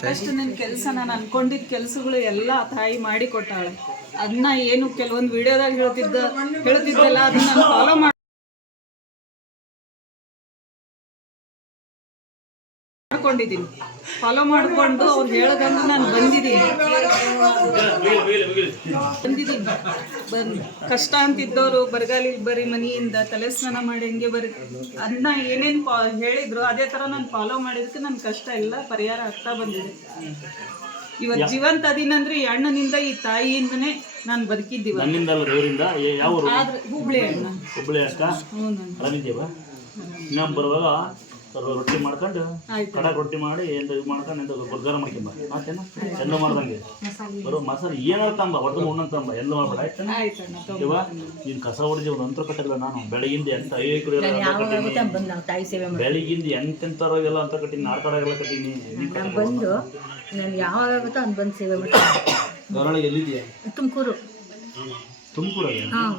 First ನನ್ನ ಕೆಲಸ ನಾನು ಅನ್ಕೊಂಡಿದ್ದ ಕೆಲಸಗಳು ಎಲ್ಲ ತಾಯಿ ಮಾಡಿ ಕೊಟ್ಟಾಳೆ ಅದನ್ನ ಏನು ಕೆಲವೊಂದು ವಿಡಿಯೋದಾಗ ಹೇಳ್ತಿದ್ದ ಹೇಳ್ತಿದ್ದಲ್ಲ ಅದನ್ನ ನಾನು ಫಾಲೋ ಮಾಡ್ಕೊಂಡಿದ್ದೀನಿ ಫಾಲೋ ಮಾಡ್ಕೊಂಡು ಅವ್ರು ಹೇಳ್ದಂಗೆ ನಾನು ಬಂದಿದ್ದೀನಿ. ಬಂದಿದ್ದೀನಿ. ಬಂದ್ ಕಷ್ಟ ಅಂತಿದ್ದವರು ಬರಗಾಲಿ ಬರೀ ಮನೆಯಿಂದ ತಲೆ ಸ್ನಾನ ಮಾಡಿ ಹಂಗೆ ಬರೀ ಅದನ್ನ ಏನೇನು ಹೇಳಿದ್ರು ಅದೇ ಥರ ನಾನು ಫಾಲೋ ಮಾಡಿದಕ್ಕೆ ನನ್ನ ಕಷ್ಟ ಇಲ್ಲ ಪರಿಹಾರ ಆಗ್ತಾ ಬಂದಿದೆ. ಇವತ್ತು ಜೀವಂತ ಅದಿನಂದ್ರೆ ಈ ಅಣ್ಣನಿಂದ ಈ ತಾಯಿಯಿಂದನೇ ನಾನು ಬದುಕಿದ್ದೀವಿ ನನ್ನಿಂದ ಅಲ್ಲ ದೇವರಿಂದ ಏ- ಯಾವ ಹುಬ್ಳಿ ಅಣ್ಣ. ಹುಬ್ಳಿ ಅಕ್ಕ? ಹ್ಞೂ ನಾನು ಬರುವಾಗ ಸ್ವಲ್ಪ ರೊಟ್ಟಿ ಮಾಡ್ಕೊಂಡು ಕಡ ಕಡಕ್ ರೊಟ್ಟಿ ಮಾಡಿ ಎಂತ ಇದು ಮಾಡ್ಕೊಂಡು ಎಂತ ಗುರ್ಗಾರ ಮಾಡ್ಕೊಂಬ ಆಯ್ತೇನ? ಎಲ್ಲ ಮಾಡ್ದಂಗೆ. ಬರೋ ಮಸಾಲೆ. ಏನಾರು ತಂಬ ಹೊಡೆದು ಉಣ್ಣ ತಂಬ ಎಲ್ಲ ಮಾಡ್ಬೇಡ. ಆಯ್ತಾನ. ಇವ ನೀನು ಕಸ ಹೊಡೆದಿ ಒಂದು ಅಂತರ ಕಟ್ಟಿಲ್ಲ ನಾನು ಬೆಳಗಿಂದ ಎಂತ ಐದು ಬೆಳಗಿಂದ ಎಂತೆಂಥವ್ರು ಎಲ್ಲ ಅಂತ ಕಟ್ಟಿನಿ ನಾಡ್ಕಾಡಾಗೆಲ್ಲ ಕಟ್ಟೀನಿ ಬಂದು ನಾನು ಯಾವಾಗ ಅಂತ ಬಂದು ಸೇವೆ ಮಾಡ್ತೀನಿ. ಎಲ್ಲಿದೆಯಾ ತುಮಕೂರು. ತುಮಕೂರಲ್ಲಿ ಹಾಂ